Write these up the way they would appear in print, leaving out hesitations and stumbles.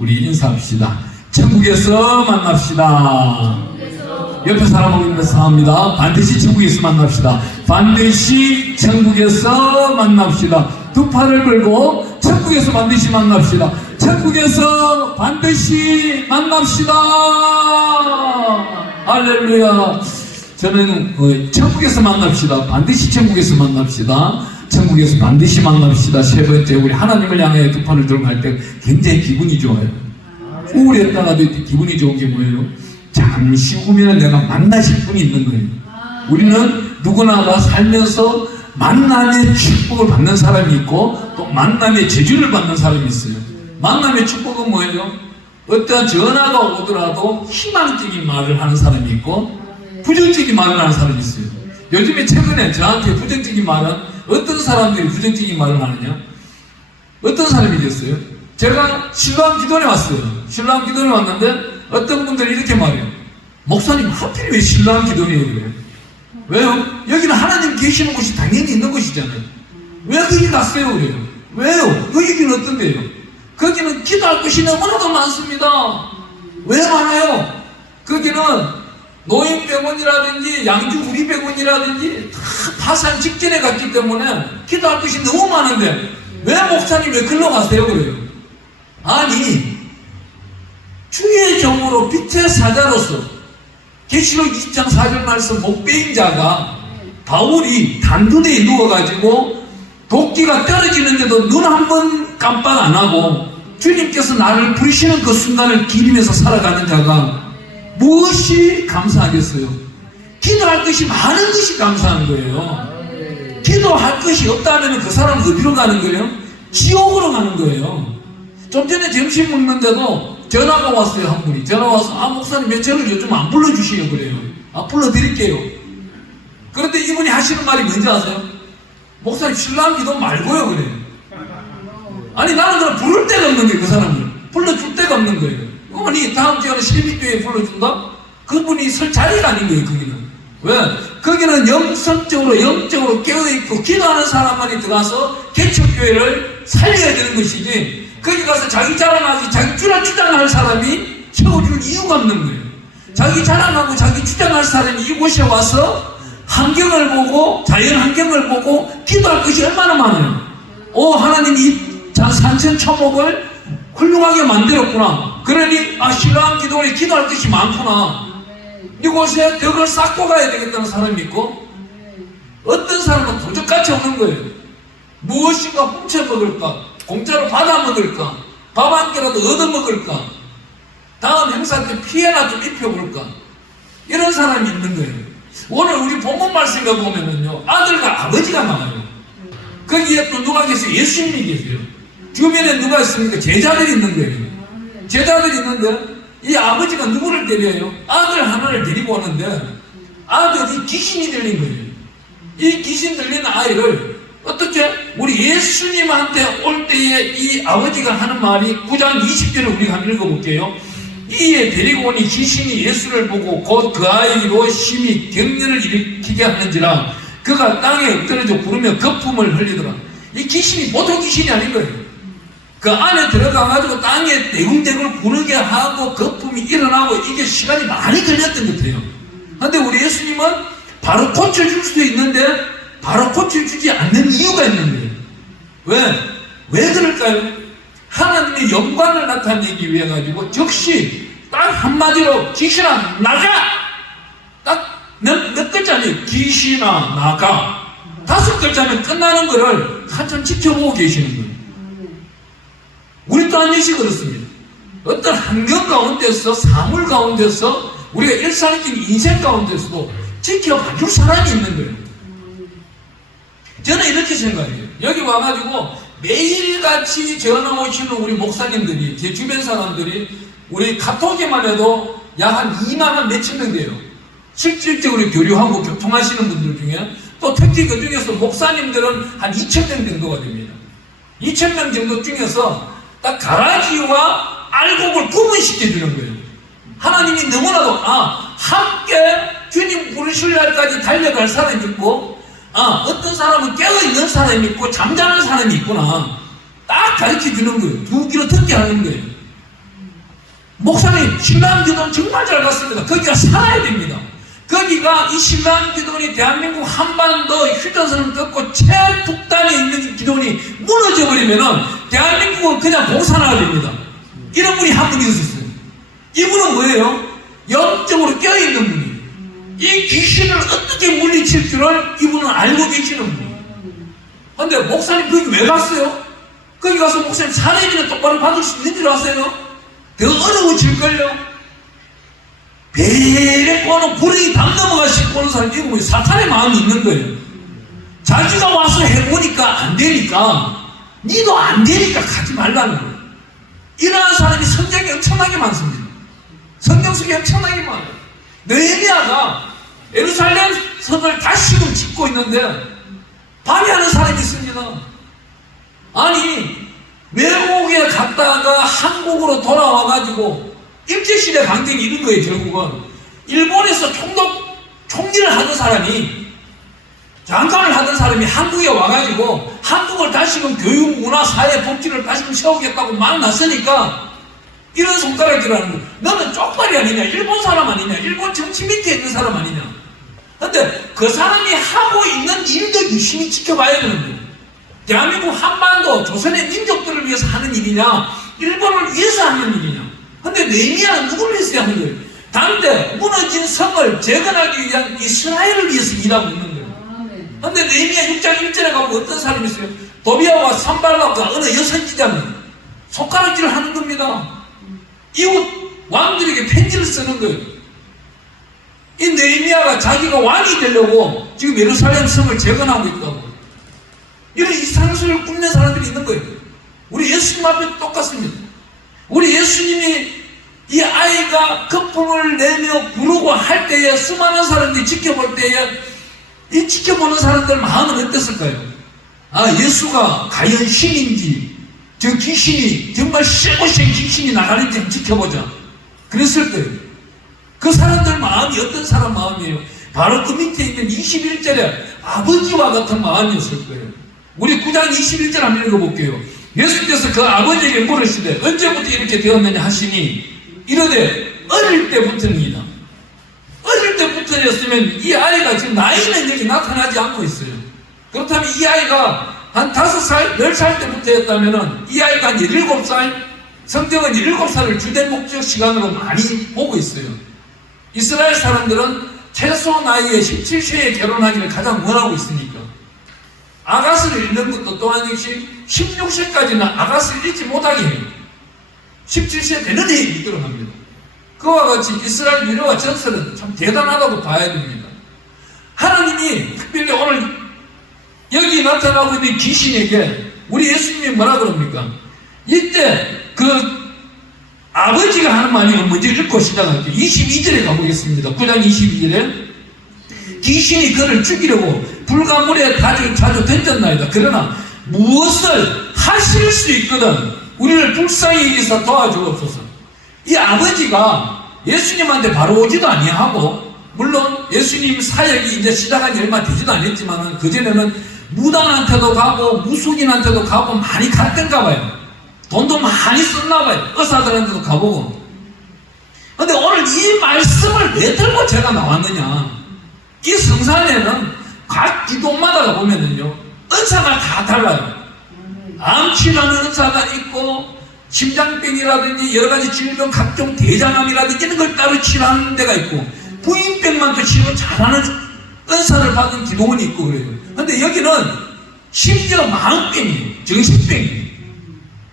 우리 인사합시다. 천국에서 만납시다. 옆에 사람하고 인사 합니다. 반드시 천국에서 만납시다. 반드시 천국에서 만납시다. 두 팔을 걸고 천국에서 반드시 만납시다. 천국에서 반드시 만납시다. 할렐루야. 저는 천국에서 만납시다. 반드시 천국에서 만납시다. 천국에서 반드시 만납시다. 세 번째, 우리 하나님을 향해 두 팔을 들고 갈 때 굉장히 기분이 좋아요. 우울했다가도 기분이 좋은 게 뭐예요? 잠시 후면 내가 만나실 분이 있는 거예요. 우리는 누구나 다 살면서 만남의 축복을 받는 사람이 있고 또 만남의 재주를 받는 사람이 있어요. 만남의 축복은 뭐예요? 어떤 전화가 오더라도 희망적인 말을 하는 사람이 있고 부정적인 말을 하는 사람이 있어요. 요즘에 최근에 저한테 부정적인 말은 어떤 사람들이 부정적인 말을 하느냐? 어떤 사람이 됐어요? 제가 신랑 기도원에 왔어요. 신랑 기도원에 왔는데 어떤 분들이 이렇게 말해요. 목사님 하필 왜 신랑 기도원에 그래요? 왜요? 여기는 하나님 계시는 곳이 당연히 있는 곳이잖아요. 왜 거기 갔어요? 그래요. 왜요? 여기는 어떤데요? 거기는 기도할 곳이 너무나도 많습니다. 왜 많아요? 거기는 노인병원이라든지 양주구리병원이라든지 다 파산 직전에 갔기 때문에 기도할 것이 너무 많은데 왜 목사님 왜 글로 가세요? 그래요. 아니 주의 종으로 빛의 사자로서 계시록 20장 4절 말씀 목배인 자가 바울이 단두대에 누워가지고 도끼가 떨어지는데도 눈 한 번 깜빡 안 하고 주님께서 나를 부르시는 그 순간을 기리면서 살아가는 자가 무엇이 감사하겠어요? 기도할 것이 많은 것이 감사한 거예요. 기도할 것이 없다면 그 사람은 어디로 가는 거예요? 지옥으로 가는 거예요. 좀 전에 점심 먹는데도 전화가 왔어요. 한 분이 전화 와서 목사님 왜 저를 요즘 안 불러주시요 그래요. 불러드릴게요. 그런데 이분이 하시는 말이 뭔지 아세요? 목사님 신랑 기도 말고요 그래요. 아니 나는 그럼 부를 데가 없는 거예요. 그 사람을 불러줄 데가 없는 거예요. 어머니 다음 주에 세미교회에 불러준다? 그분이 설 자리가 아닌 거예요. 거기는 왜? 거기는 영적으로 깨어있고 기도하는 사람만이 들어가서 개척교회를 살려야 되는 것이지 거기 가서 자기 자랑하기 자기 주장할 사람이 채워줄 이유가 없는 거예요. 자기 자랑하고 자기 주장할 사람이 이곳에 와서 환경을 보고 자연 환경을 보고 기도할 것이 얼마나 많아요. 하나님 이 산천초목을 훌륭하게 만들었구나. 그러니 신랑 기도원에 기도할 것이 많구나. 이곳에 덕을 쌓고 가야 되겠다는 사람이 있고 어떤 사람은 도적같이 오는 거예요. 무엇인가 훔쳐먹을까? 공짜로 받아먹을까? 밥 한 끼라도 얻어먹을까? 다음 행사 때 피해나 좀 입혀볼까? 이런 사람이 있는 거예요. 오늘 우리 본문 말씀에 보면은요 아들과 아버지가 나와요. 거기에 또 누가 계세요? 예수님이 계세요. 주변에 누가 있습니까? 제자들이 있는 거예요. 제자들이 있는데 이 아버지가 누구를 데려요? 아들 하나를 데리고 오는데 아들이 귀신이 들린 거예요. 이 귀신 들린 아이를 어떻게 우리 예수님한테 올 때에 이 아버지가 하는 말이 9장 20절을 우리가 한번 읽어볼게요. 이에 데리고 오니 귀신이 예수를 보고 곧 그 아이로 심히 경련을 일으키게 하는지라 그가 땅에 엎드러져 부르며 거품을 흘리더라. 이 귀신이 보통 귀신이 아닌 거예요. 그 안에 들어가가지고 땅에 대굴대굴 구르게 하고 거품이 일어나고 이게 시간이 많이 걸렸던 것 같아요. 그런데 우리 예수님은 바로 고쳐줄 수도 있는데 바로 고쳐주지 않는 이유가 있는 거예요. 왜 그럴까요? 하나님의 영광을 나타내기 위해 가지고 즉시 딱 한마디로 귀신아 나가! 딱 몇 글자니 귀신아 나가 5글자면 끝나는 거를 한참 지켜보고 계시는 거예요. 우리 또한 역시 그렇습니다. 어떤 환경 가운데서 사물 가운데서 우리가 일상적인 인생 가운데서도 지켜봐줄 사람이 있는 거예요. 저는 이렇게 생각해요. 여기 와가지고 매일같이 전화 오시는 우리 목사님들이 제 주변 사람들이 우리 카톡에만 해도 약 한 2만 몇천 명 돼요. 실질적으로 교류하고 교통하시는 분들 중에 또 특히 그 중에서 목사님들은 한 2,000명 정도가 됩니다. 2,000명 정도 중에서 딱 가라지와 알곡을 구분시켜주는 거예요. 하나님이 너무나도 함께 주님 부르실 날까지 달려갈 사람이 있고 어떤 사람은 깨어있는 사람이 있고 잠자는 사람이 있구나 딱 가르쳐주는 거예요. 두 귀로 듣게 하는 거예요. 목사님, 신랑기도는 정말 잘 갔습니다. 거기가 살아야 됩니다. 거기가 이 신랑기도원이 대한민국 한반도 휴전선을 꺾고 최북단에 있는 기도원이 무너져버리면은 대한민국은 그냥 공산화가 됩니다. 이런 분이 한 분이 있었어요. 이분은 뭐예요? 영적으로 껴있는 분이에요. 이 귀신을 어떻게 물리칠 줄을 이분은 알고 계시는 분이에요. 근데 목사님 거기 왜 갔어요? 거기 가서 목사님 사례비는 똑바로 받을 수 있는 줄 아세요? 더 어려워질걸요? 배에 꼬는 불이 담 넘어가시고 보는 사람이 이거 사탄의 마음이 있는 거예요. 자기가 와서 해보니까 안 되니까, 니도 안 되니까 가지 말라는 거예요. 이러한 사람이 성경에 엄청나게 많습니다. 성경 속에 엄청나게 많아요. 느헤미야가 예루살렘 성을 다시금 짓고 있는데 방해하는 사람이 있습니다. 아니, 외국에 갔다가 한국으로 돌아와가지고 일제시대 강경이 이런 거예요. 결국은 일본에서 총리를 하던 사람이, 장관을 하던 사람이 한국에 와가지고 한국을 다시금 교육, 문화, 사회, 복지를 다시금 세우겠다고 막 나서니까 이런 손가락질 하는 거예요. 너는 쪽발이 아니냐, 일본 사람 아니냐, 일본 정치 밑에 있는 사람 아니냐. 근데 그 사람이 하고 있는 일도 유심히 지켜봐야 되는 거예요. 대한민국 한반도 조선의 민족들을 위해서 하는 일이냐, 일본을 위해서 하는 일이냐. 근데 느헤미야는 누구를 위해서 하는 거예요? 단때 무너진 성을 재건하기 위한 이스라엘을 위해서 일하고 있는 거예요. 근데 느헤미야 6장 1절에 가면 어떤 사람이 있어요? 도비아와 산발락과 어느 여선지자는 손가락질을 하는 겁니다. 이웃 왕들에게 편지를 쓰는 거예요. 이 느헤미야가 자기가 왕이 되려고 지금 예루살렘 성을 재건하고 있다고. 이런 이상한 소리를 꾸미는 사람들이 있는 거예요. 우리 예수님 앞에 똑같습니다. 우리 예수님이 이 아이가 거품을 내며 부르고 할 때에 수많은 사람들이 지켜볼 때에 이 지켜보는 사람들 마음은 어땠을까요? 아, 예수가 과연 신인지, 저 귀신이 정말 쎄고센 귀신이 나가는지 한번 지켜보자. 그랬을 거예요. 그 사람들 마음이 어떤 사람 마음이에요? 바로 그 밑에 있는 21절에 아버지와 같은 마음이었을 거예요. 우리 9장 21절 한번 읽어볼게요. 예수께서 그 아버지에게 물으시되 언제부터 이렇게 되었느냐 하시니 이르되 어릴 때부터입니다. 어릴 때부터였으면 이 아이가 지금 나이는 여기 나타나지 않고 있어요. 그렇다면 이 아이가 한 5살, 10살 때부터였다면 이 아이가 한 17살, 성경은 17살을 주된 목적 시간으로 많이 보고 있어요. 이스라엘 사람들은 최소 나이에 17세에 결혼하기를 가장 원하고 있으니까 아가스를 잃는 것도 또한 역시 16세까지는 아가스를 잃지 못하게 해요. 17세 되는 해에 믿도록 합니다. 그와 같이 이스라엘 미래와 전설은 참 대단하다고 봐야 됩니다. 하나님이 특별히 오늘 여기 나타나고 있는 귀신에게 우리 예수님이 뭐라 그럽니까? 이때 그 아버지가 하는 말이 먼저 읽고 시작할게요. 22절에 가보겠습니다. 9장 22절에 귀신이 그를 죽이려고 불과 물에 자주 던졌나이다. 그러나 무엇을 하실 수 있거든 우리를 불쌍히 여기서 도와주옵소서. 이 아버지가 예수님한테 바로 오지도 아니하고, 물론 예수님 사역이 이제 시작한 지 얼마 되지도 않았지만 그전에는 무당한테도 가고 무속인한테도 가고 많이 갔던가 봐요. 돈도 많이 썼나 봐요. 의사들한테도 가보고. 근데 오늘 이 말씀을 왜 들고 제가 나왔느냐, 이 성산에는 각 기도마다 가보면은요 은사가 다 달라요. 암치라는 은사가 있고, 심장병이라든지 여러가지 질병, 각종 대장암이라든지 이런 걸 따로 치료하는 데가 있고, 부인병만 또 치료 잘하는 은사를 받은 기도원이 있고 그래요. 근데 여기는 심지어 마음병이에요. 정신병이에요.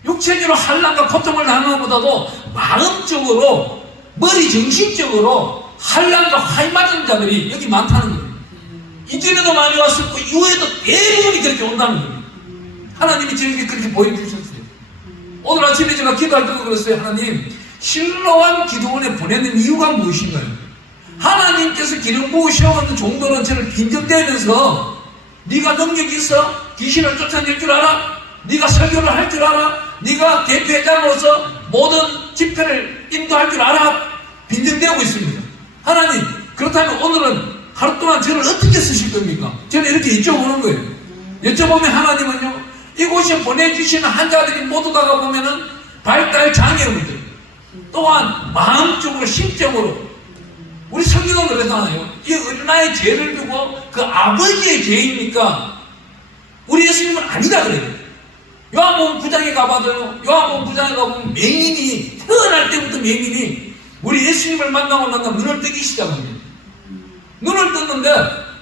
육체적으로 환난과 고통을 당하는 것보다도 마음적으로, 머리 정신적으로 환난과 화이 맞은 자들이 여기 많다는 거예요. 이전에도 많이 왔었고 이후에도 대부분이 그렇게 온다는 거예요. 하나님이 저에게 그렇게 보여주셨어요. 오늘 아침에 제가 기도할 때도 그랬어요. 하나님, 실로암 기도원에 보내는 이유가 무엇인가요? 하나님께서 기름 부으셔온 정도는 저를 빈정대면서 네가 능력이 있어? 귀신을 쫓아낼 줄 알아? 네가 설교를 할 줄 알아? 네가 대표자로서 모든 집회를 인도할 줄 알아? 빈정대고 있습니다. 하나님, 그렇다면 오늘은 하루 동안 저를 어떻게 쓰실 겁니까? 저는 이렇게 여쭤보는 거예요. 여쭤보면 하나님은요, 이곳에 보내주시는 환자들이 모두 다가 보면은 발달 장애인들, 또한 마음적으로 심정으로 우리 성경은 그러잖아요. 이 어린아이의 죄를 두고 그 아버지의 죄입니까? 우리 예수님은 아니다 그래요. 요한복음 9장에 가봐도요, 요한복음 9장에 가보면 맹인이 태어날 때부터 맹인이 우리 예수님을 만나고 나면 눈을 뜨기 시작합니다. 눈을 떴는데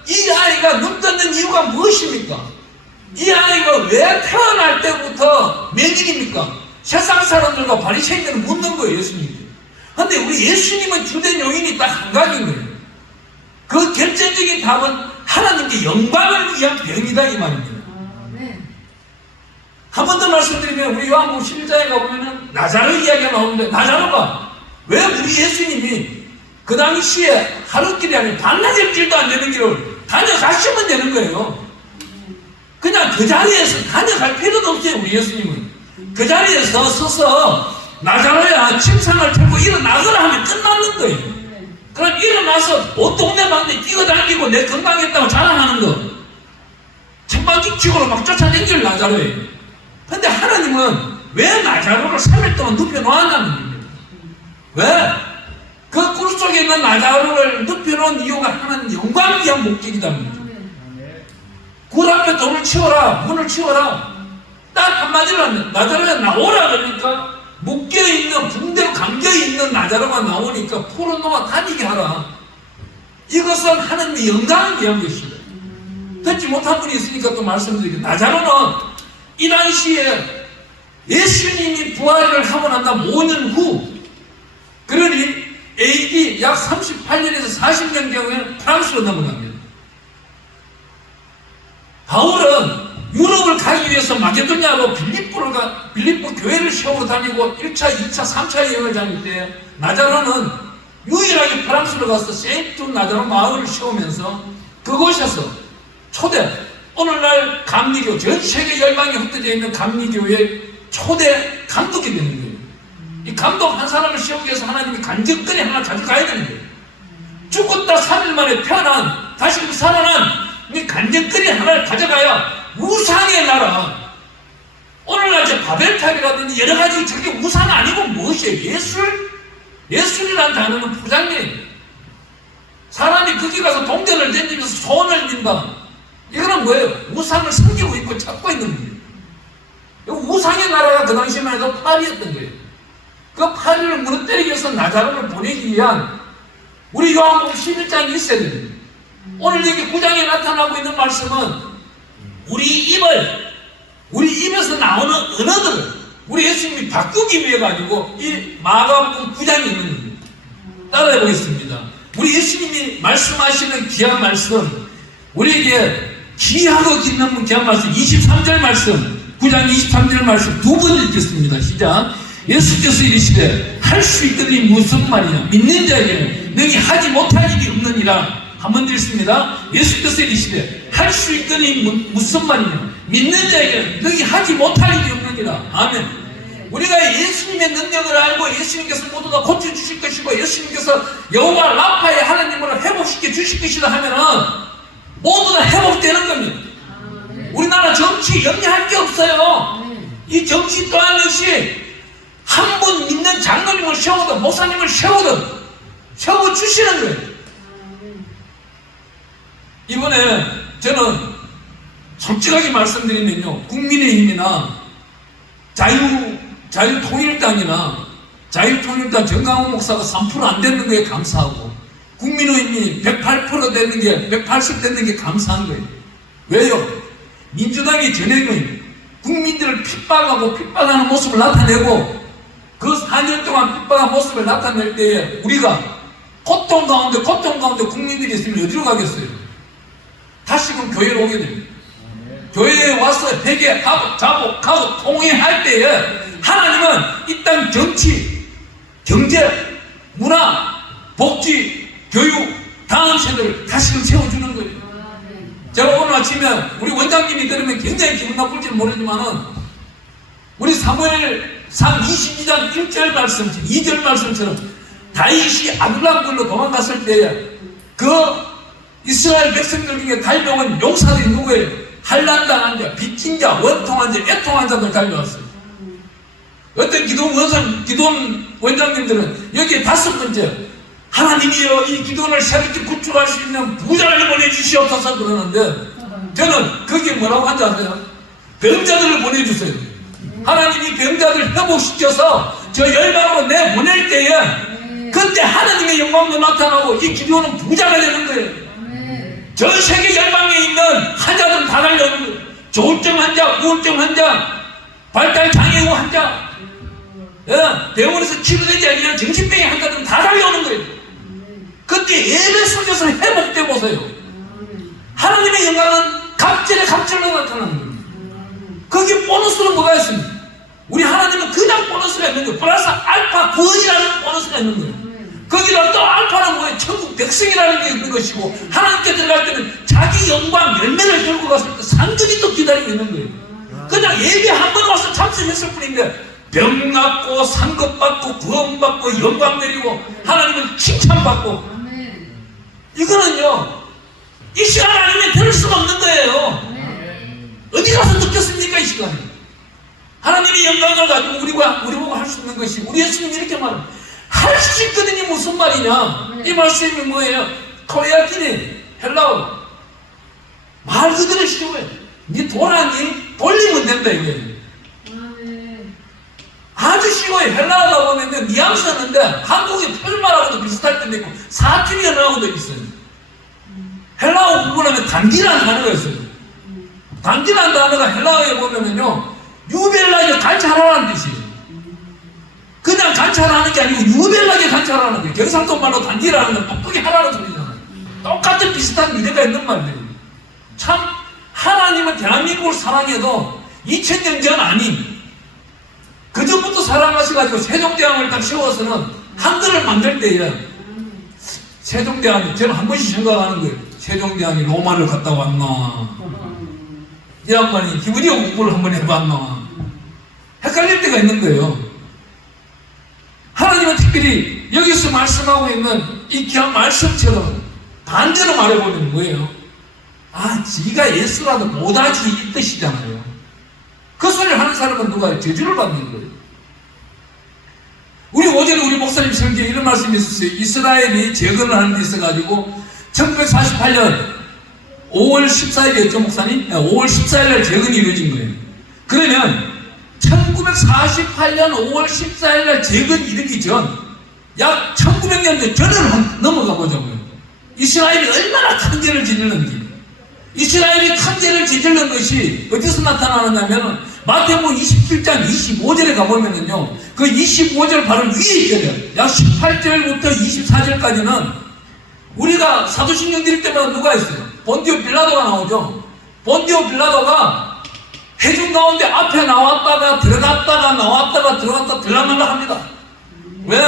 이 아이가 눈 떴는 이유가 무엇입니까? 이 아이가 왜 태어날 때부터 맹인입니까? 세상 사람들과 바리새인들은 묻는 거예요, 예수님이. 근데 우리 예수님은 주된 요인이 딱 한 가지인 거예요. 그 결정적인 답은 하나님께 영광을 위한 병이다 이 말입니다. 한 번 더 말씀드리면 우리 요한복음 11장에 가보면 나자로 이야기가 나오는데 나자로가 왜 우리 예수님이 그 당시에 하루길이 아니라 반나절 길도 안 되는 길을 다녀가시면 되는 거예요. 그냥 그 자리에서 다녀갈 필요도 없어요. 우리 예수님은 그 자리에서 서서 나자로야 침상을 털고 일어나거라 하면 끝나는 거예요. 그럼 일어나서 온 동네방네 뛰어다니고 내 건강했다고 자랑하는 거 천방지축으로 막 쫓아다니는 나자로예요. 근데 하나님은 왜 나자로를 3일 동안 눕혀놓았냐는 겁니다. 왜? 그 굴 속에 있는 나자로를 눕혀놓은 이유가 하나님 영광을 위한 목적이다. 굴 앞에 돌을 치워라, 문을 치워라. 딱 한마디로 하면 나자로가 나오라 그러니까 묶여있는, 붕대로 감겨있는 나자로가 나오니까 풀어놓아 다니게 하라. 이것은 하나님의 영광을 위한 것이다. 듣지 못한 분이 있으니까 또 말씀드리게, 나자로는 이 당시에 예수님이 부활을 하고 난 다음 5년 후, 그러니 AD 약 38년에서 40년경에 프랑스로 넘어갑니다. 바울은 유럽을 가기 위해서 마게도냐로 빌립보 교회를 세우러 다니고 1차, 2차, 3차 여행을 다닐 때 나자로는 유일하게 프랑스로 가서 세인트 나자로 마을을 세우면서 그곳에서 오늘날 감리교, 전 세계 열방에 흩어져 있는 감리교의 초대 감독이 되는 거예요. 이 감독 한 사람을 세우기 위해서 하나님이 간접거리 하나 가져가야 되는 거예요. 죽었다 3일 만에 태어난, 다시 살아난 이 간접거리 하나를 가져가야 우상의 나라, 오늘날 저 바벨탑이라든지 여러 가지 저게 우상 아니고 무엇이에요? 예술? 예술이라는 단어는 포장이에요. 사람이 거기 가서 동전을 던지면서 소원을 빈다. 이거는 뭐예요? 우상을 섬기고 있고 찾고 있는 거예요. 우상의 나라가 그 당시만 해도 파리였던 거예요. 그 파리를 무너뜨리기 위해서 나자로를 보내기 위한 우리 요한복음 11장이 있어야 됩니다. 오늘 여기 9장에 나타나고 있는 말씀은 우리 입에서 나오는 언어들을 우리 예수님이 바꾸기 위해 가지고 이 마가복음 9장이 있는 겁니다. 따라해 보겠습니다. 우리 예수님이 말씀하시는 귀한 말씀, 우리에게 귀하고 기는 귀한 말씀, 23절 말씀, 9장 23절 말씀 두 번 읽겠습니다. 시작. 예수께서 이르시되 할 수 있거니 무슨 말이냐, 믿는 자에게는 능히 하지 못할 일이 없느니라. 한 번 더 읽습니다. 예수께서 이르시되 할 수 있거니 무슨 말이냐, 믿는 자에게는 능히 하지 못할 일이 없느니라. 아멘. 우리가 예수님의 능력을 알고 예수님께서 모두 다 고쳐주실 것이고 예수님께서 여호와 라파의 하나님으로 회복시켜 주실 것이다 하면은 모두 다 회복되는 겁니다. 우리나라 정치 염려할 게 없어요. 이 정치 또한 역시 한 분 믿는 장로님을 세우든 목사님을 세우든 세워주시는 거예요. 이번에 저는 솔직하게 말씀드리면요, 국민의힘이나 자유통일당이나 자유통일당 정강훈 목사가 3% 안 되는 거에 감사하고 국민의힘이 108% 되는 게 180 되는 게 감사한 거예요. 왜요? 민주당이 전에는 국민들을 핍박하는 모습을 나타내고 그 4년 동안 핍박한 모습을 나타낼 때에 우리가 고통 가운데 국민들이 있으면 어디로 가겠어요? 다시금 교회로 오게 됩니다. 교회에 와서 회개하고 자복하고 통회할 때에 하나님은 이 땅 정치, 경제, 문화, 복지, 교육, 다음 세대를 다시금 세워주는 거예요. 제가 오늘 아침에 우리 원장님이 들으면 굉장히 기분 나쁠지 모르지만은 우리 사무엘상 22장 1절 말씀, 2절 말씀처럼 다윗이 아둘람굴로 도망갔을 때에 그 이스라엘 백성들 중에 달려온 용사들이 누구예요? 한란당한 자, 빚진 자, 원통한 자, 애통한 자들 달려왔어요. 어떤 기도원 원장님들은 여기에 5번째, 하나님이여 이 기도원을 새롭게 구축할 수 있는 부자를 보내주시옵소서 그러는데, 저는 거기에 뭐라고 한지 아세요? 병자들을 보내주세요. 하나님이 병자들을 회복시켜서 저 열방으로 내보낼 때에 그때 하나님의 영광도 나타나고 이 기도원은 부자가 되는 거예요. 전 세계 열방에 있는 환자들은 다 달려오는 거예요. 조울증 환자, 우울증 환자, 발달장애 환자, 병원에서 치료되지 않는 정신병의 환자들은 다 달려오는 거예요. 그때 예배 속에서 회복돼 보세요. 하나님의 영광은 갑절에 갑절로 나타나는 거예요. 거기 보너스는 뭐가 있습니까? 우리 하나님은 그냥 보너스가 있는 거예요. 플러스 알파 구원이라는 보너스가 있는 거예요. 거기다 또 알파는 뭐예요? 천국 백성이라는 게 있는 것이고, 하나님께 들어갈 때는 자기 영광 열매를 들고 갔을 때 상급이 또 기다리고 있는 거예요. 그냥 예배 한 번 와서 참석했을 뿐인데 병 낫고 상급 받고 구원 받고 영광 드리고 하나님을 칭찬받고, 이거는요 이 시간 아니면 들을 수가 없는 거예요. 어디 가서 듣겠습니까? 이 시간에 하나님의 영광을 가지고 우리 보고 할 수 있는 것이, 우리 예수님이 이렇게 말합니다. 할 수 있거든요. 무슨 말이냐? 이 말씀이 뭐예요? 코리아끼리 헬라어 말 그대로 쉬워요. 니 돌아니? 돌리면 된다 이게. 아주 쉬워요. 헬라어다 보면 뉘앙스 있는데 한국의 표준말하고도 비슷할 때도 있고 사투리 언어하고도 있어요. 헬라어 구분하면 단기라는 단어가 있어요. 단기라는 단어가 헬라어에 보면은요 유벨나게 관찰하라는 뜻이에요. 그냥 관찰하는 게 아니고 유벨나게 관찰하는 거예요. 경상도 말로 단기라는 건 똑똑히 하라는 소리잖아요. 똑같은 비슷한 미래가 있는 말이에요. 참 하나님은 대한민국을 사랑해도 2000년 전 아닌 그전부터 사랑하셔가지고 세종대왕을 딱 세워서는 한글을 만들 때에 세종대왕이, 저는 한 번씩 생각하는 거예요. 세종대왕이 로마를 갔다 왔나, 이 양반이 히브리어 공부를 한번 해봤나, 헷갈릴 때가 있는 거예요. 하나님은 특별히 여기서 말씀하고 있는 이 귀한 말씀처럼 반대로 말해보면 뭐예요? 아, 지가 예수라도 못하지 이 뜻이잖아요. 그 소리를 하는 사람은 누가 저주를 받는 거예요. 우리 오전에 우리 목사님 설교에 이런 말씀이 있었어요. 이스라엘이 재건을 하는 데 있어가지고 1948년 5월 14일이었죠, 목사님? 5월 14일날 재건이 이루어진 거예요. 그러면 1948년 5월 14일날 재건이 이루기 전 약 1900년 전을 넘어가 보자고요. 이스라엘이 얼마나 큰 죄를 저질렀는지. 이스라엘이 큰 죄를 저지른 것이 어디서 나타나느냐면 마태복음 27장 25절에 가보면은요, 그 25절 바로 위에 있거든요. 약 18절부터 24절까지는 우리가 사도신경 드릴 때마다 누가 있어요? 본디오 빌라도가 나오죠. 본디오 빌라도가 회중 가운데 앞에 나왔다가 들어갔다가 나왔다가 들어갔다 들어간다 합니다. 왜?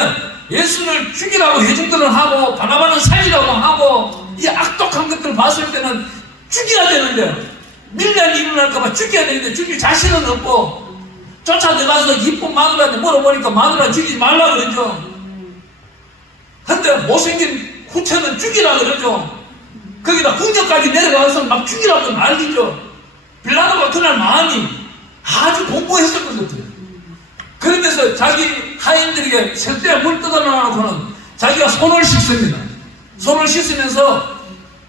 예수를 죽이라고 회중들은 하고 바나바는 살리라고 하고 이 악독한 것들을 봤을 때는 죽여야 되는데, 밀란이 일어날까봐 죽여야 되는데 죽일 자신은 없고 쫓아들어가서 이쁜 마누라한테 물어보니까 마누라 죽이지 말라 그러죠. 근데 못생긴 후처는 죽이라 그러죠. 거기다 궁전까지 내려가서 막 죽이라고 난리죠. 빌라도가 그날 마음이 아주 공부했었거든요. 그러면서 자기 하인들에게 절대 물 뜯어놔놓고는 자기가 손을 씻습니다. 손을 씻으면서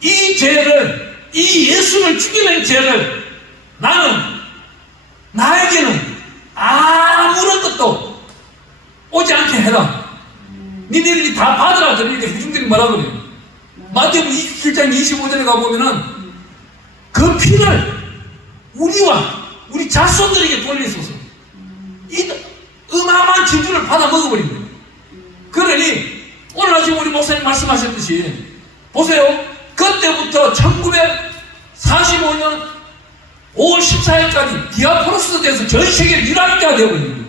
이 죄를, 이 예수를 죽이는 죄를 나에게는 아무런 것도 오지 않게 해라. 니네들이 다 받으라. 그러니까 회중들이 뭐라 그래요? 마태복음 27장 25절에 가보면은 그 피를 우리 자손들에게 돌리소서. 이 어마어마한 진주를 받아 먹어버린 거예요. 그러니 오늘 아침 우리 목사님 말씀하셨듯이 보세요. 그때부터 1945년 5월 14일까지 디아포로스에 대해서 전 세계를 유랑자가 되어버린 거예요.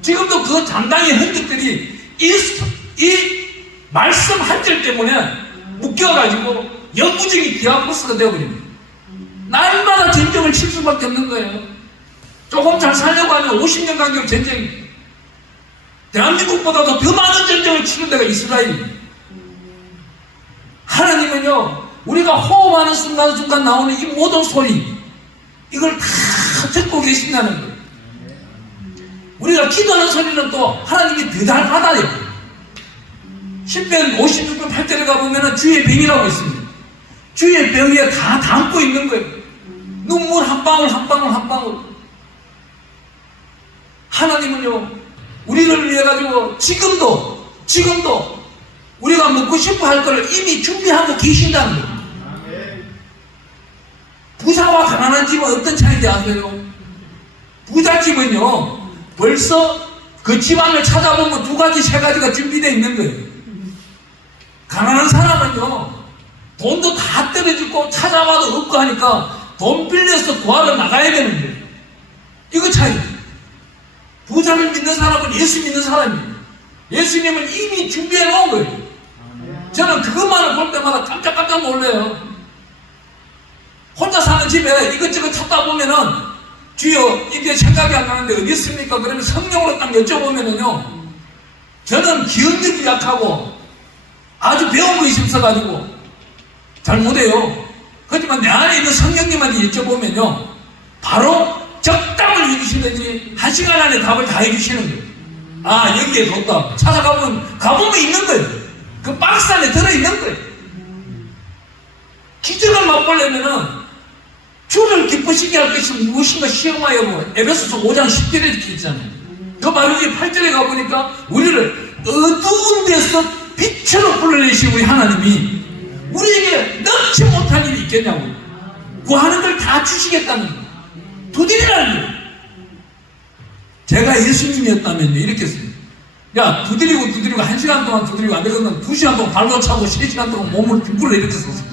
지금도 그 장당의 흔적들이 이 말씀 한 절 때문에 묶여가지고 영구적인 디아포로스가 되어버린 거예요. 날마다 전쟁을 칠 수밖에 없는 거예요. 조금 잘 살려고 하면 50년 간격 전쟁, 대한민국보다도 더 많은 전쟁을 치는 데가 이스라엘입니다. 하나님은요, 우리가 호흡하는 순간순간 나오는 이 모든 소리, 이걸 다 듣고 계신다는 거예요. 우리가 기도하는 소리는 또 하나님이 배달 받아요. 10편 56편 8절에 가보면 주의 병이라고 있습니다. 주의 병에 다 담고 있는 거예요. 눈물 한 방울 한 방울 한 방울. 하나님은요, 우리를 위해 가지고 지금도 우리가 먹고 싶어 할 것을 이미 준비하고 계신다는 거예요. 부자와 가난한 집은 어떤 차이인지 아세요? 부잣집은요, 벌써 그 집안을 찾아보면 2가지, 3가지가 준비되어 있는 거예요. 가난한 사람은요, 돈도 다 떨어지고 찾아봐도 없고 하니까 돈 빌려서 구하러 나가야 되는 거예요. 이거 차이. 부자를 믿는 사람은 예수 믿는 사람이에요. 예수님은 이미 준비해 놓은 거예요. 저는 그것만을 볼 때마다 깜짝깜짝 놀래요. 혼자 사는 집에 이것저것 찾다 보면은, 주여 이게 생각이 안 나는데 어디 있습니까? 그러면 성령으로 딱 여쭤보면은요, 저는 기억력이 약하고 아주 배운 거 있어가지고 잘 못해요. 하지만 내 안에 있는 성령님한테 여쭤보면요, 바로 적당을 해주시든지 1시간 안에 답을 다 해주시는 거예요. 아, 여기에 뒀다. 가보면 있는 거예요. 그 박스 안에 들어있는 거예요. 기적을 맛보려면은 주를 기쁘시게 할 것이 무엇인가 시험하여 뭐 에베소서 5장 10절에 이렇게 있잖아요. 그 바로 이 8절에 가보니까 우리를 어두운 데서 빛으로 불러내신 우리 하나님이 우리에게 넣지 못할 일이 있겠냐고. 구하는 걸 다 주시겠다는 거예요. 두드리라는 거예요. 제가 예수님이었다면요, 이렇게 했어요. 야, 두드리고 1시간 동안 두드리고 안 되거든. 2시간 동안 발로 차고 3시간 동안 몸을 빙굴러 이렇게 썼어요.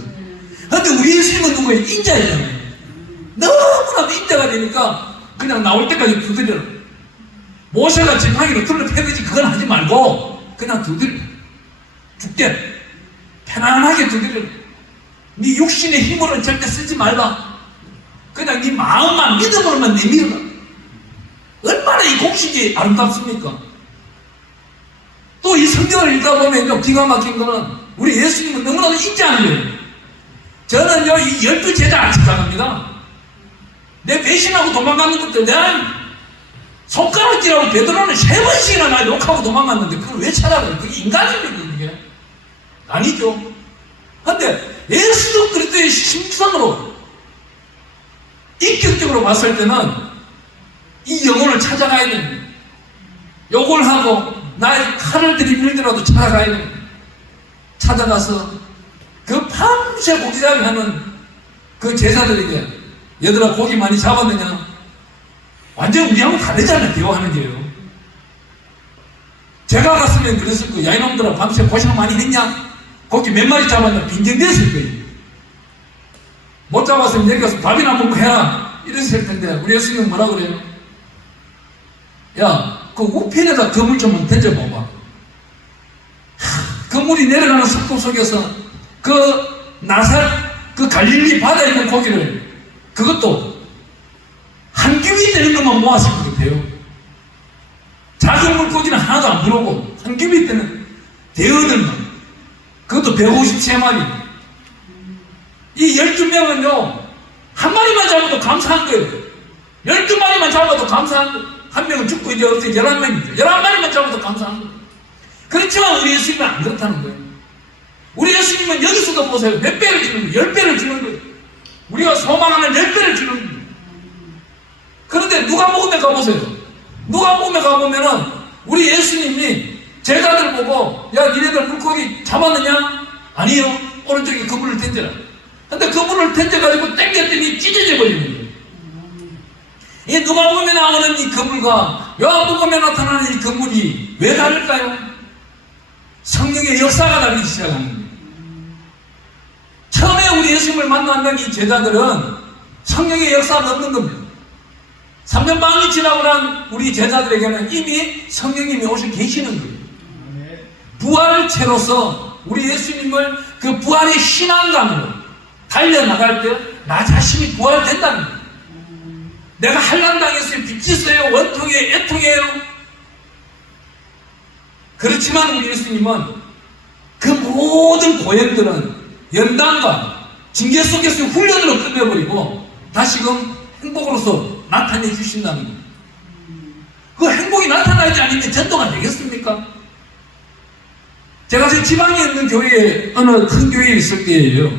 근데 우리 예수님은 누구예요? 인자예요. 너무나도 인자가 되니까 그냥 나올 때까지 두드려라. 모세가 지팡이로 둘러 패듯이 그건 하지 말고 그냥 두드려. 죽게 편안하게 두드려. 네 육신의 힘으로는 절대 쓰지 말라. 그냥 네 마음만 믿음으로만 내밀어라. 얼마나 이 곡식이 아름답습니까? 또 이 성경을 읽다 보면 기가 막힌 거는 우리 예수님은 너무나도 인자한 거예요. 저는요, 이 12제자 안 찾아갑니다. 내 배신하고 도망가는 것들, 내가 손가락질하고 베드로는 3번씩이나 나 욕하고 도망갔는데 그걸 왜 찾아가요? 그게 인간입니까, 이게? 아니죠. 근데 예수 그리스도의 심성으로 인격적으로 봤을 때는 이 영혼을 찾아가야 됩니다. 욕을 하고 나의 칼을 들이밀더라도 찾아가야 됩니다. 찾아가서 그 밤새 고기잡이 하는 그 제자들에게, 얘들아 고기 많이 잡았느냐? 완전 우리하고 다르잖아요, 대화하는 게요. 제가 갔으면 그랬을 거예요. 야, 이놈들아 밤새 고생 많이 했냐? 고기 몇 마리 잡았냐? 빈정댔을 거예요. 못 잡았으면 여기 가서 밥이나 먹고 해라, 이랬을 텐데 우리 예수님은 뭐라 그래요? 야, 그 우편에다 그물 좀 던져봐봐. 그 물이 내려가는 속도 속에서 그 갈릴리 바다에 있는 고기를, 그것도 한 규비 되는 것만 모았을 것 같아요. 작은 물고기는 하나도 안 부르고 한 규비 되는 대어들만, 그것도 153마리. 이 12명은요 한 마리만 잡아도 감사한 거예요. 12마리만 잡아도 감사한 거예요. 한 명은 죽고 이제 어떻게 11명이죠. 11마리만 잡아도 감사한 거예요. 그렇지만 우리 예수님은 안 그렇다는 거예요. 우리 예수님은 여기서도 보세요. 몇 배를 주는 거예요? 10배를 주는 거예요. 우리가 소망하는 10배를 주는 거예요. 그런데 누가복음에 가보세요. 누가복음에 가보면은 우리 예수님이 제자들 보고, 야, 니네들 물고기 잡았느냐? 아니요. 오른쪽에 그물을 던져라. 근데 그물을 던져가지고 땡겼더니 찢어져 버리는 거예요. 이 누가복음에 나오는 이 그물과 요한복음에 나타나는 이 그물이 왜 다를까요? 성령의 역사가 다르기 시작하는 거예요. 처음에 우리 예수님을 만났던 이 제자들은 성령의 역사가 없는 겁니다. 3년 반이 지나고 난 우리 제자들에게는 이미 성령님이 오셔 계시는 거예요. 부활체로서 우리 예수님을 그 부활의 신앙감으로 달려나갈 때 나 자신이 부활된다는 거예요. 내가 환난당했어요. 빚졌어요. 원통이에요. 애통이에요. 그렇지만 우리 예수님은 그 모든 고행들은 연단과 징계 속에서 훈련으로 끝내버리고 다시금 행복으로서 나타내 주신다는 거예요. 그 행복이 나타나지 않으면 전도가 되겠습니까? 제가 저 지방에 있는 교회에, 어느 큰 교회에 있을 때예요.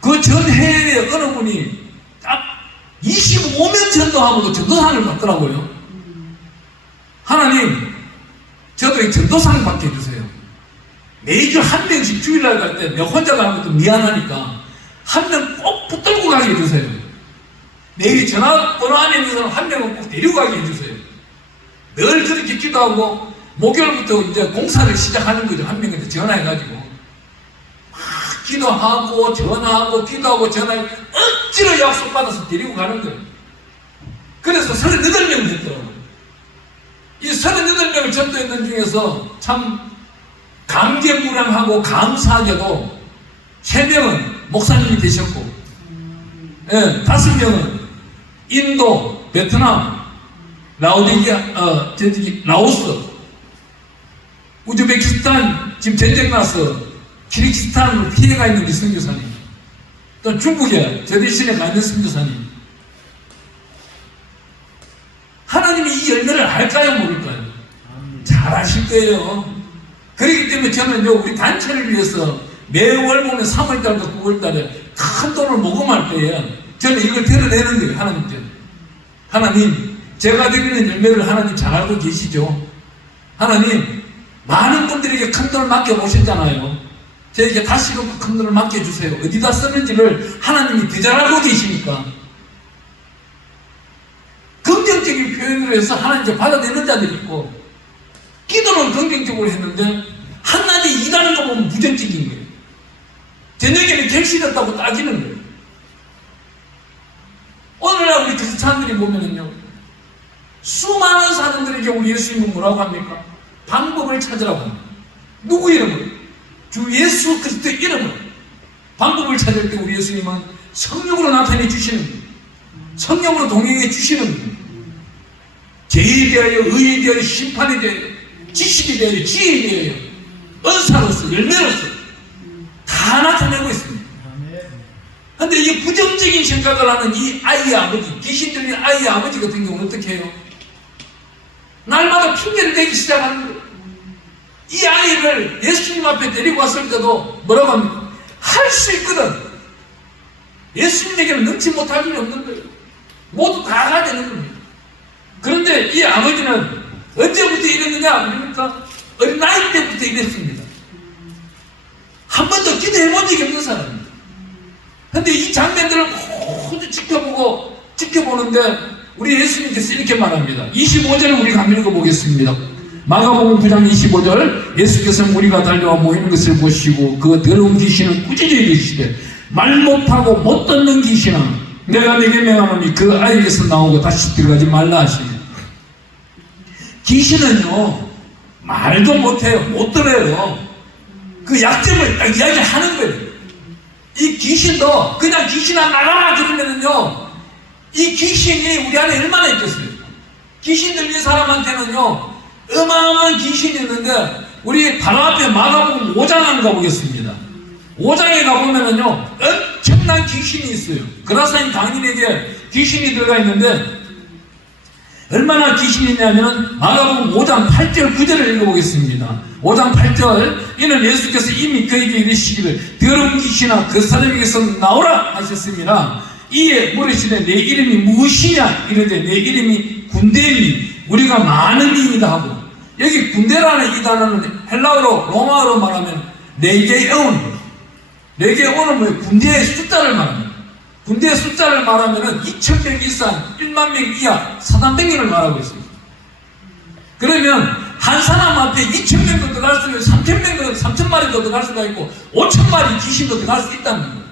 그 전해에 어느 분이 딱 25명 전도하고 전도상을 받더라고요. 하나님, 저도 이 전도상 받게 해주세요. 매주 한 명씩 주일날 갈 때 내가 혼자 가는 것도 미안하니까 한 명 꼭 붙들고 가게 해주세요. 내일 전화번호 안에 있는 사람 한 명은 꼭 데리고 가게 해주세요. 늘 그렇게 기도하고 목요일부터 이제 공사를 시작하는 거죠. 한 명한테 전화해가지고 막 기도하고 전화하고 기도하고 전화하고 억지로 약속받아서 데리고 가는 거예요. 그래서 38명 됐더라고요. 이 38명을 전도했는 중에서 참 감개무량하고 감사하게도 3명은 목사님이 되셨고, 5명은 인도, 베트남, 라오스, 우즈베키스탄 지금 전쟁 나서 키르기스탄으로 피해가 있는 우리 선교사님, 또 중국에 저 대신에 가 있는 선교사님. 하나님이 이 열매를 알까요, 모를까요? 잘 아실 거예요. 그렇기 때문에 저는 우리 단체를 위해서 매월 보면 3월달과 9월달에 큰 돈을 모금할 때에 저는 이걸 드러내는 거예요. 하나님께. 하나님, 제가 드리는 열매를 하나님 잘 알고 계시죠? 하나님, 많은 분들에게 큰 돈을 맡겨보셨잖아요. 저에게 다시 그 큰 돈을 맡겨주세요. 어디다 쓰는지를 하나님이 더 잘 알고 계시니까. 긍정적인 표현으로 해서 하나님께 받아내는 자들이 있고, 기도는 긍정적으로 했는데 한낮에 일하는 거 보면 부정적인 거예요. 저녁에는 객실했다고 따지는 거예요. 오늘날 우리 크리스찬들이 보면은요, 수많은 사람들에게 우리 예수님은 뭐라고 합니까? 방법을 찾으라고 합니다. 누구 이름으로? 주 예수 그리스도의 이름으로 방법을 찾을 때 우리 예수님은 성령으로 나타내 주시는 거예요. 성령으로 동행해 주시는 거예요. 죄에 대하여, 의에 대하여, 심판에 대하여, 지식에 대하여, 지혜에 대하여, 은사로서, 열매로서 다 나타내고 있습니다. 그런데 이 부정적인 생각을 하는 이 아이의 아버지, 귀신 들린 아이의 아버지 같은 경우는 어떻게 해요? 날마다 핑계를 대기 시작하는 거예요. 이 아이를 예수님 앞에 데리고 왔을 때도 뭐라고 합니까? 할 수 있거든. 예수님에게는 능치 못할 일이 없는 거예요. 모두 다 가야 되는 겁니다. 그런데 이 아버지는 언제부터 이랬느냐 아닙니까? 어린아이 때부터 이랬습니다. 한 번도 기도해본 적이 없는 사람입니다. 그런데 이 장면들을 모두 지켜보는데 우리 예수님께서 이렇게 말합니다. 25절을 우리가 한번 읽어보겠습니다. 마가복음 9장 25절, 예수께서 무리가 달려와 모이는 것을 보시고 그 더러운 귀신은 꾸짖어 이르시되 말 못하고 못 듣는 귀신아 내가 네게 명하노니 그 아이에게서 나오고 다시 들어가지 말라 하시니. 귀신은요 말도 못해요. 못 들어요. 그 약점을 딱 이야기하는 거예요. 이 귀신도 그냥 귀신아 나가라 그러면은요 이 귀신이 우리 안에 얼마나 있겠어요. 귀신 들린 사람한테는요 어마어마한 귀신이 있는데 우리 바로 앞에 마가복음 5장 가보겠습니다. 5장에 가보면은요 엄청난 귀신이 있어요. 그라사인 강인에게 귀신이 들어가 있는데 얼마나 귀신이 있냐면 마가복음 5장 8절 9절을 읽어보겠습니다. 5장 8절 이는 예수께서 이미 그에게 이르시기를 더러운 귀신아 그 사람에게서 나오라 하셨습니다. 이에 물으시되 내 이름이 무엇이냐 이르되 내 이름이 군대이니 우리가 많은 이이다 하고 여기 군대라는 이 단어는 헬라어로 로마어로 말하면 레게온 레게온은 뭐예요? 군대의 숫자를 말합니다. 군대의 숫자를 말하면 2,000명 이상 1만 명 이하 4,000명을 말하고 있습니다. 그러면 한 사람 앞에 2,000명도 들어갈 수 있고 3,000명도 3,000마리도 들어갈 수가 있고 5,000마리 귀신도 들어갈 수 있다는 거예요.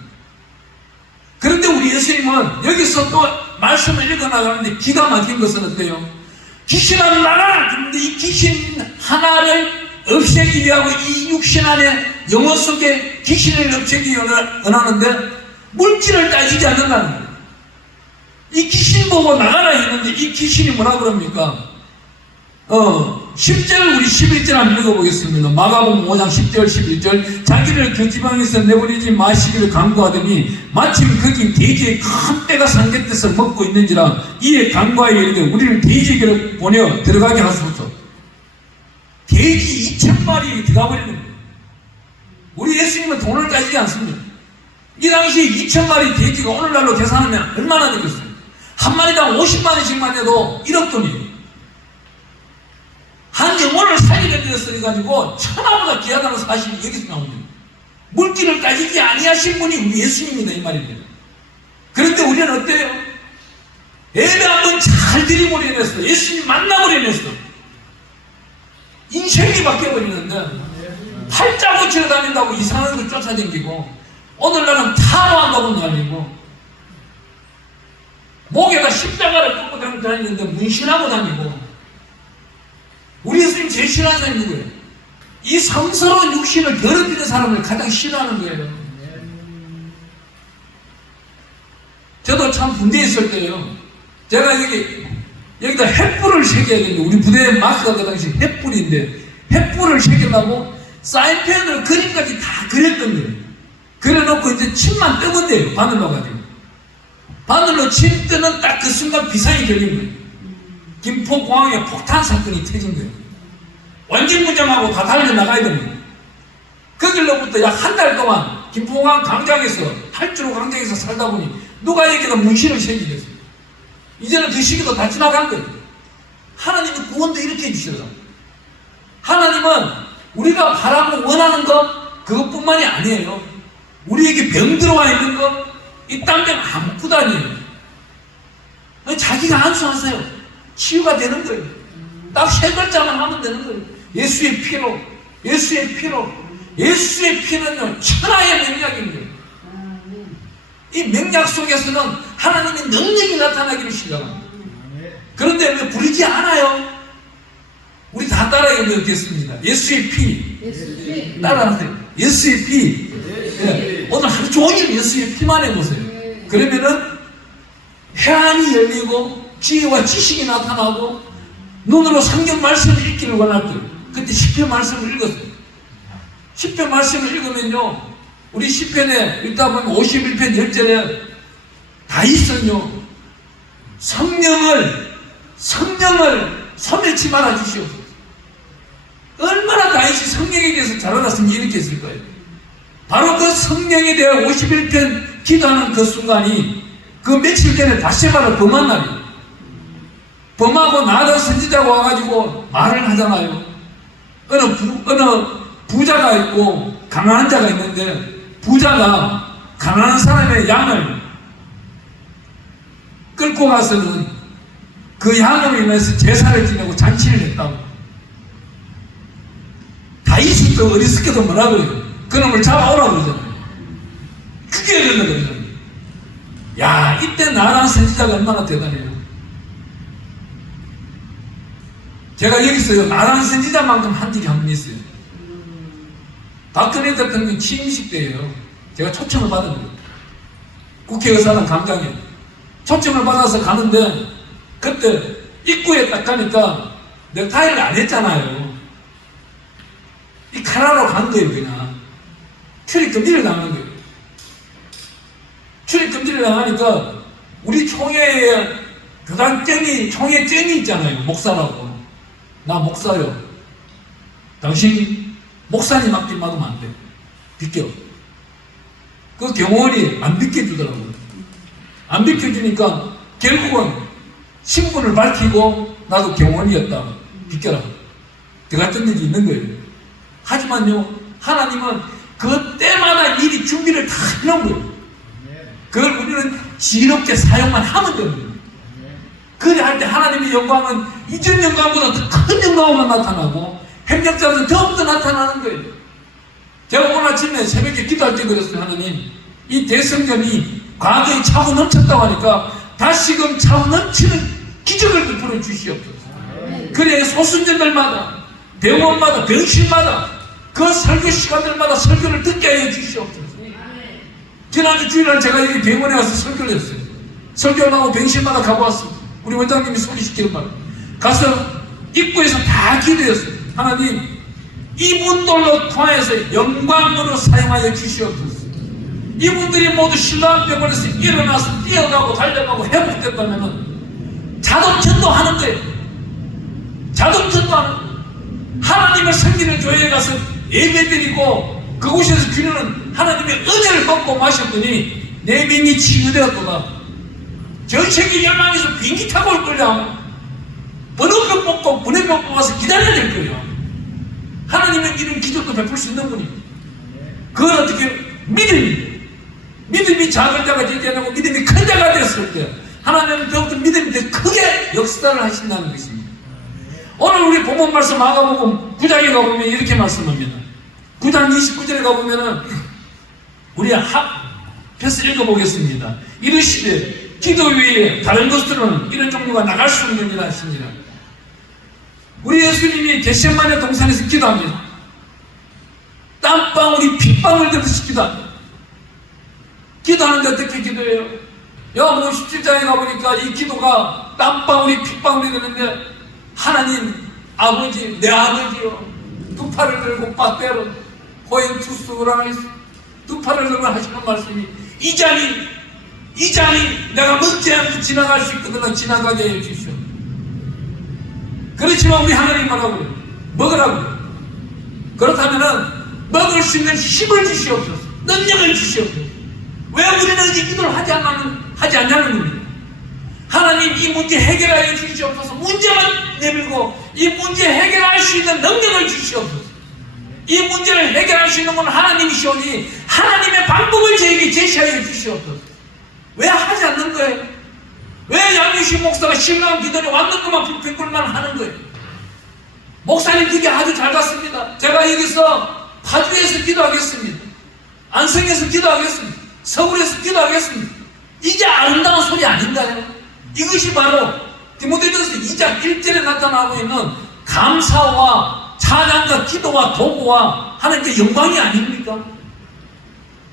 그런데 우리 예수님은 여기서 또 말씀을 읽어나가는데 기가 막힌 것은 어때요? 귀신아 나가라! 그런데 이 귀신 하나를 없애기 위하고 이 육신 안에 영혼 속에 귀신을 없애기 원하는데 물질을 따지지 않는다는 거예요. 이 귀신 보고 나가라 했는데 이 귀신이 뭐라 그럽니까? 10절 우리 11절 한번 읽어보겠습니다. 마가복음 5장 10절 11절 자기를 그 지방에서 내보내지 마시기를 간구하더니 마침 거기 돼지의 큰 떼가 상곁에서 먹고 있는지라 이에 간구하여 이르되 우리를 돼지에게로 보내어 들어가게 하소서. 돼지 2,000마리 들어가버리는 거예요. 우리 예수님은 돈을 따지지 않습니다. 이 당시에 2,000마리 돼지가 오늘날로 계산하면 얼마나 되겠어요? 한 마리당 50만 원씩만 해도 1억 돈이에요. 한 영혼을 살리는 데서 해가지고 천하보다 귀하다는 사실이 여기서 나옵니다. 물질을 따지지 아니하신 분이 우리 예수님입니다. 이 말입니다. 그런데 우리는 어때요? 예배 한번 잘 드리고 해냈어. 예수님 만나고 해냈어. 인생이 바뀌어버리는데 팔자 고치러 다닌다고 이상한 걸 쫓아다니고 오늘날은 타로한다고 날리고 목에다 십자가를 꽂고 다니는데 문신하고 다니고. 우리 예수님 제일 싫어하는 사람이 누구예요? 이 성스러운 육신을 더럽히는 사람을 가장 싫어하는 거예요. 저도 참 군대에 있을 때요, 제가 여기다 횃불을 새겨야 되는데, 우리 부대의 마크가 그 당시 횃불인데, 횃불을 새기려고 사인펜으로 그림까지 다 그렸던 거예요. 그려놓고 이제 침만 뜨면 돼요. 바늘로 가지고. 바늘로 침 뜨는 딱 그 순간 비상이 걸린 거예요. 김포공항에 폭탄 사건이 터진 거예요. 완전 무장하고 다 달려나가야 됩니다. 그 길로부터 약 한 달 동안 김포공항 광장에서, 할주로 광장에서 살다 보니 누가 여기다 문신을 새기겠어요. 이제는 그 시기도 다 지나간 거예요. 하나님은 구원도 이렇게 해주셔서, 하나님은 우리가 바라고 원하는 것 그것뿐만이 아니에요. 우리에게 병 들어와 있는 것, 이 딴 병 아무것도 아니에요. 자기가 안수하세요. 치유가 되는 거예요. 딱 세 글자만 하면 되는 거예요. 예수의 피로, 예수의 피로. 예수의 피는요, 천하의 맹약입니다. 이 맹약 속에서는 하나님의 능력이 나타나기를 시작합니다. 그런데 왜 부르지 않아요? 우리 다 따라해 보겠습니다. 예수의 피. 따라하세요. 예수의 피. 네. 오늘 하루 종일 예수의 피만 해보세요. 그러면은 해안이 열리고 지혜와 지식이 나타나고 눈으로 성경 말씀을 읽기를 원할 거예요. 그때 시편 말씀을 읽었어요. 시편 말씀을 읽으면요, 우리 시편에 읽다 보면 51편 10절에 다윗은요, 성령을 소멸치 말아 주시옵소서. 얼마나 다윗이 성령에 대해서 잘 알았으면 이렇게 했을 거예요. 바로 그 성령에 대해 51편 기도하는 그 순간이 그 며칠 전에 바세바를 범한 날이에요. 범하고 나단 선지자가 와가지고 말을 하잖아요. 어느 부자가 있고 가난한 자가 있는데, 부자가 가난한 사람의 양을 끌고 가서는 그 양으로 인해서 제사를 지내고 잔치를 했다고. 다윗이 또 어리석게도 뭐라 그래요? 그놈을 잡아오라고 그러잖아요. 죽여야 된다 그러잖아요. 야, 이때 나단 선지자가 얼마나 대단해요. 제가 여기서 나단 선지자만큼 한 일이 한 번 있어요. 박근혜 대통령 취임식 때예요. 제가 초청을 받은 거예요. 국회의사당 광장에 초청을 받아서 가는데, 그때 입구에 딱 가니까 넥타이를 안 했잖아요. 이 카라로 간 거예요. 그냥 출입 금지를 당한 거예요. 출입 금지를 당하니까 우리 총회에 교단증이, 총회증이 있잖아요. 목사라고. 나 목사요. 당신 목사님 앞길 막으면 안 돼. 비켜. 그 경호원이 안 비켜주더라고요. 안 비켜주니까 결국은 신분을 밝히고 나도 경호원이었다. 비켜라. 들어갔던 일이 있는 거예요. 하지만요, 하나님은 그 때마다 미리 준비를 다 해놓은 거예요. 그걸 우리는 지혜롭게 사용만 하면 됩니다. 그래 할 때 하나님의 영광은 이전 영광보다 더 큰 영광만 나타나고 협력자는 더욱더 나타나는 거예요. 제가 오늘 아침에 새벽에 기도할 때 그랬어요. 하나님, 이 대성전이 과거에 차고 넘쳤다고 하니까 다시금 차고 넘치는 기적을 베풀어 주시옵소서. 그래 소순전들마다, 병원마다, 병실마다 그 설교 시간들마다 설교를 듣게 하여 주시옵소서. 지난주 주일날 제가 여기 병원에 와서 설교를 했어요. 설교를 하고 병실마다 가고 왔습니다. 우리 원장님이 소개시키는 말. 가서 입구에서 다 기도했어요. 하나님, 이분들로 통하여서 영광으로 사용하여 주시옵소서. 이분들이 모두 신라한 병원에서 일어나서 뛰어가고 달려가고 회복됐다면 자동천도 하는 거예요. 자동천도 하는 거예요. 하나님을 섬기는 교회에 가서 예배드리고 그곳에서 주는 하나님의 은혜를 먹고 마셨더니 내 병이 치유되었도다. 전 세계 열망에서 비행기 타고 올 거야. 번호표 뽑고 분해표 뽑아서 기다려야 될 거예요. 하나님은 이런 기적도 베풀 수 있는 분이. 그건 어떻게 믿음이 작은 자가 되지 않고 믿음이 큰 자가 되었을 때 하나님은 더욱더 믿음이 더 크게 역사를 하신다는 것입니다. 오늘 우리 본문 말씀 마가복음 9장에 가보면 이렇게 말씀합니다. 9장 29절에 가보면은 우리 합해서 읽어보겠습니다. 이르시되 기도 위에 다른 것들은 이런 종류가 나갈 수 없느니라 하시니라. 우리 예수님이 겟세마네 동산에서 기도합니다. 땀방울이 핏방울 되듯이 기도합니다. 기도하는데 어떻게 기도해요? 요한복음 17장에 가보니까 이 기도가 땀방울이 핏방울이 되는데 하나님 아버지, 내 아버지요, 두 팔을 들고 빠떼로 호엔 투스우라이스 두 팔을 들고 하시는 말씀이 이 잔이 내가 먹지 않고 지나갈 수 있거든 지나가게 해 주시오. 그렇지만 우리 하나님 뭐라고요? 먹으라고요. 그렇다면은 먹을 수 있는 힘을 주시옵소서, 능력을 주시옵소서. 왜 우리는 이 기도를 하지 않냐는 겁니다. 하나님 이 문제 해결하여 주시옵소서. 문제만 내밀고 이 문제 해결할 수 있는 능력을 주시옵소서. 이 문제를 해결할 수 있는 건 하나님이시오니 하나님의 방법을 저에게 제시하여 주시옵소서. 왜 하지 않는 거예요? 왜 양유식 목사가 신랑 기도에 왔는 것만 불평불만 하는 거예요? 목사님 그게 아주 잘 갔습니다. 제가 여기서 파주에서 기도하겠습니다. 안성에서 기도하겠습니다. 서울에서 기도하겠습니다. 이게 아름다운 소리 아닌가요? 이것이 바로 디모데전서 2장 1절에 나타나고 있는 감사와 찬양과 기도와 도구와 하나님께 영광이 아닙니까?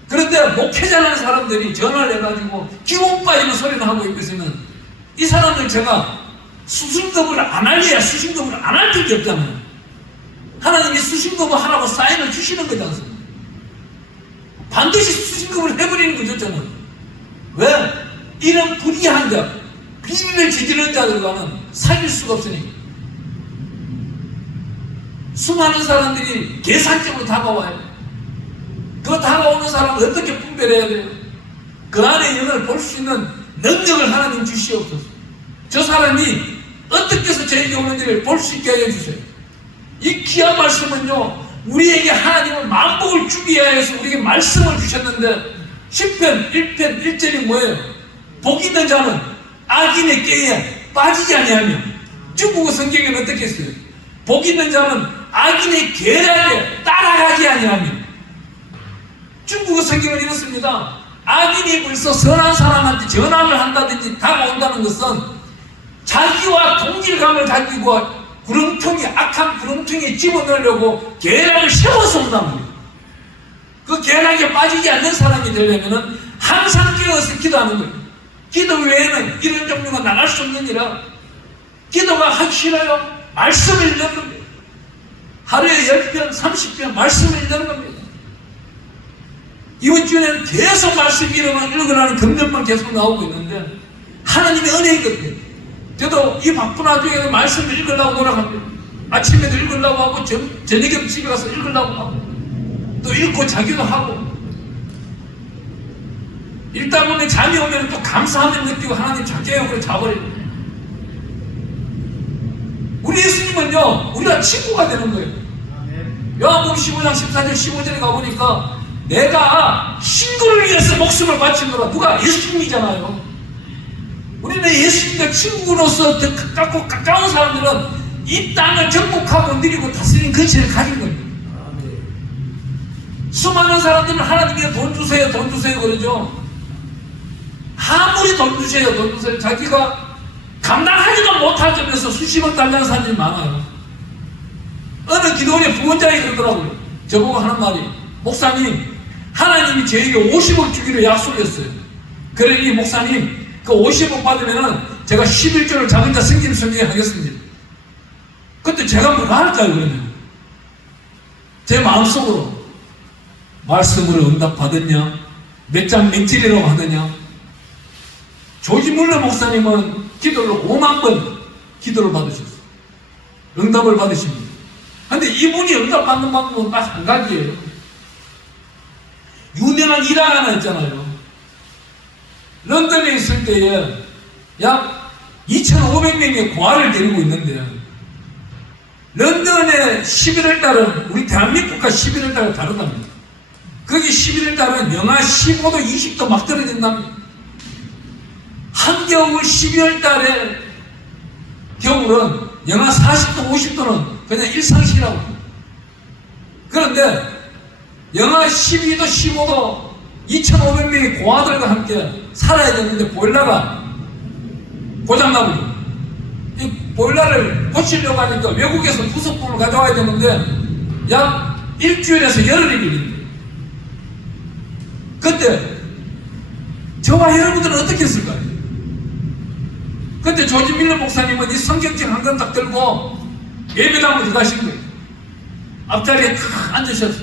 그런데 목회자라는 사람들이 전화를 해가지고 기운 빠지는 소리를 하고 있으면 이 사람들 제가 수신급을 안 할래야 수신급을 안 할 적이 없잖아요. 하나님이 수신급을 하라고 사인을 주시는 거지 않습니까? 반드시 수신급을 해버리는 거 좋잖아요. 왜? 이런 불의한 자, 비리를 저지르는 자들과는 사귈 수가 없으니까. 수많은 사람들이 계산적으로 다가와요. 그 다가오는 사람을 어떻게 분별해야 돼요? 그 안에 영을 볼 수 있는 능력을 하나님 주시옵소서. 저 사람이 어떻게 해서 저에게 오는지를 볼 수 있게 하여 주세요. 이 귀한 말씀은요, 우리에게 하나님은 만복을 주기 위해서 우리에게 말씀을 주셨는데 10편 1편 1절이 뭐예요? 복 있는 자는 악인의 깨에 빠지지 아니하며, 중국어 성경에는 어떻게 했어요? 복 있는 자는 악인의 계략에 따라가지 아니하며. 중국어 성경은 이렇습니다. 악인이 벌써 선한 사람한테 전화를 한다든지 다가온다는 것은 자기와 동질감을 가지고 악한 구렁텅이에 집어넣으려고 계략을 세워서 온다는 거예요. 그 계략에 빠지지 않는 사람이 되려면 항상 깨어서 기도하는 거예요. 기도 외에는 이런 종류가 나갈 수 없느니라. 기도가 하기 싫어요? 말씀을 읽는 겁니다. 하루에 10편, 30편 말씀을 읽는 겁니다. 이번 주에는 계속 말씀 읽으라는 금전만 계속 나오고 있는데 하나님의 은혜이거든요. 저도 이 바쁜 와중에는 말씀을 읽으려고 노력합니다. 아침에도 읽으려고 하고 저녁에도 집에 가서 읽으려고 하고 또 읽고 자기도 하고, 읽다 보면 잠이 오면 또 감사함을 느끼고 하나님 자괴하고 자버립니다. 우리 예수님은요, 우리가 친구가 되는 거예요. 요한복음 15장 14절 15절에 가보니까 내가 친구를 위해서 목숨을 바친 거라. 누가? 예수님이잖아요. 우리는 예수님과 친구로서 더 가까운 사람들은 이 땅을 정복하고 누리고 다스리는 근세를 가진 겁니다. 수많은 사람들은 하나님께 돈 주세요, 돈 주세요 그러죠. 아무리 돈 주세요, 돈 주세요, 자기가 감당하지도 못할 점에서 수십억 달라는 사람들이 많아요. 어느 기도원의 부원장이 그러더라고요. 저보고 하는 말이, 목사님, 하나님이 저에게 50억 주기로 약속했어요. 그러니 목사님, 그 50억 받으면은 제가 11조를 작은 자 승진 승리하겠습니다. 그때 제가 뭐라 할까요, 그러면? 제 마음속으로 말씀으로 응답받았냐? 몇 장 몇 절이라고 하느냐? 조지 물러 목사님은 기도를 5만 번 기도를 받으셨어요. 응답을 받으십니다. 근데 이분이 응답받는 방법은 딱 한 가지예요. 유명한 일화 하나 있잖아요. 런던에 있을 때에 약 2,500명의 고아를 데리고 있는데, 런던의 11월 달은 우리 대한민국과 11월 달은 다르답니다. 거기 11월 달은 영하 15도, 20도 막 떨어진답니다. 한겨울 12월 달에 겨울은 영하 40도, 50도는 그냥 일상시라고. 그런데 영하 12도, 15도 2,500명의 고아들과 함께 살아야 되는데 보일러가 고장나버려. 이 보일러를 고치려고 하니까 외국에서 부속품을 가져와야 되는데 약 일주일에서 열흘이 걸린다. 그때 저와 여러분들은 어떻게 했을까요? 그때 조지 밀러 목사님은 이 성경책 한 권 딱 들고 예배당으로 들어가신 거예요. 앞자리에 탁 앉으셔서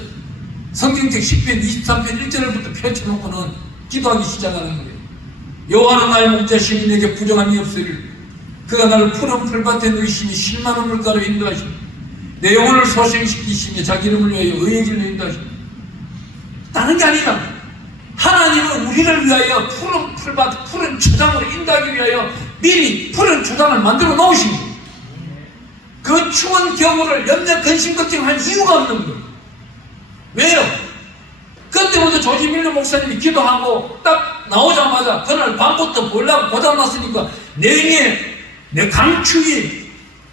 성경책 10편, 23편 1절부터 펼쳐놓고는 기도하기 시작하는 거예요. 여호와는 나의 목자시니 내게 부정함이 없으리라. 그가 나를 푸른 풀밭에 누이시니 실만한 물가로 인도하시니 내 영혼을 소생시키시며 자기 이름을 위하여 의의 길로 인도하시니. 다른 게 아니라 하나님은 우리를 위하여 푸른 풀밭, 푸른 초장으로 인도하기 위하여 미리 푸른 초장을 만들어 놓으신 거예요. 그 추운 겨울을 염려, 근심, 걱정할 이유가 없는 거예요. 왜요? 그때부터 조지 밀러 목사님이 기도하고 딱 나오자마자 그날 밤부터 보일러가 고장났으니까 내년에 내 강추위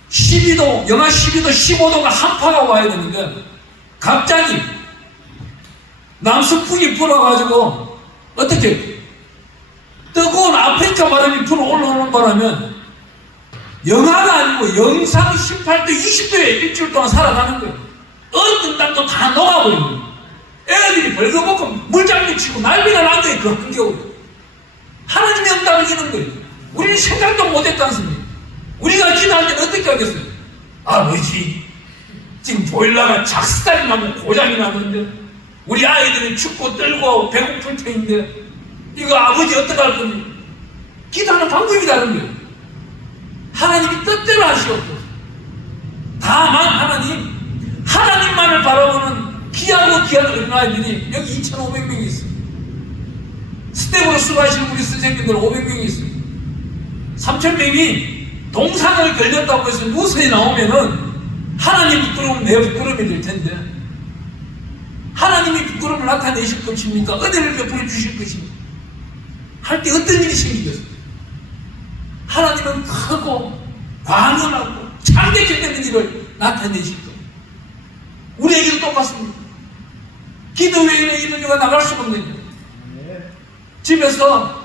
12도, 영하 12도, 15도가 한파가 와야 되는데 갑자기 남서풍이 불어가지고 어떻게 뜨거운 아프리카 바람이 불어 올라오는 바람에 영하가 아니고 영상 18도, 20도에 일주일 동안 살아가는 거예요. 어떤 땅도 다 녹아버리는 거예요. 애들이 벌거벗고 물장구 치고 난리가 난 거예요. 그 한겨울에. 하나님이 응답을 주는 거예요. 우리는 생각도 못했지 않습니까? 우리가 기도할 때는 어떻게 하겠어요? 아버지, 지금 보일러가 작살이 나고 고장이 나는데 우리 아이들은 춥고 떨고 배고플 테인데 이거 아버지 어떡할 겁니까? 기도하는 방법이 다른 거예요. 하나님이 뜻대로 하시옵소서. 다만 하나님만을 바라보는 귀하고 귀한 어린아이들이 여기 2,500명이 있습니다. 스텝으로 수고하시는 우리 선생님들 500명이 있습니다. 3,000명이 동상을 걸렸다고 해서 뉴스에 나오면은 하나님 부끄러우면 내 부끄러움이 될 텐데 하나님이 부끄러움을 나타내실 것입니까? 은혜를 베풀어 주실 것입니까? 할 때 어떤 일이 생기겠어요? 하나님은 크고 광활하고 창대적인 일을 나타내실 거예요. 우리에게도 똑같습니다. 기도 외에는 이런 일가 나갈 수가 없는 거예요. 집에서